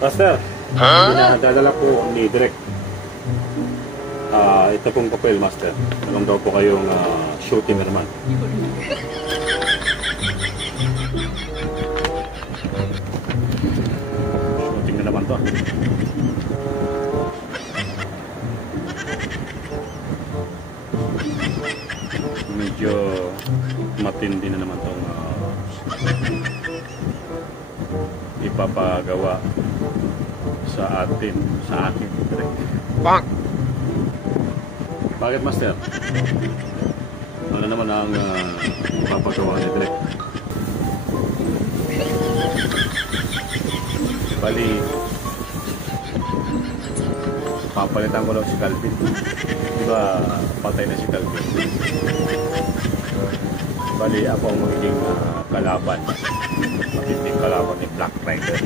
Master, dinadala po ni Direk. Ito pong papel, Master. Alam daw po kayong shooting naman. Shooting na naman to. Medyo matindi na naman tong ipapagawa sa atin, sa akin. Bang! Bakit, Master? Ano naman ang ipapagawa ni Direk? Bali, papalitan ko lang si Calvin. Diba patay na si Calvin? Bali, ako ang magiging kalaban. Matinding kalaban ni Black Rider.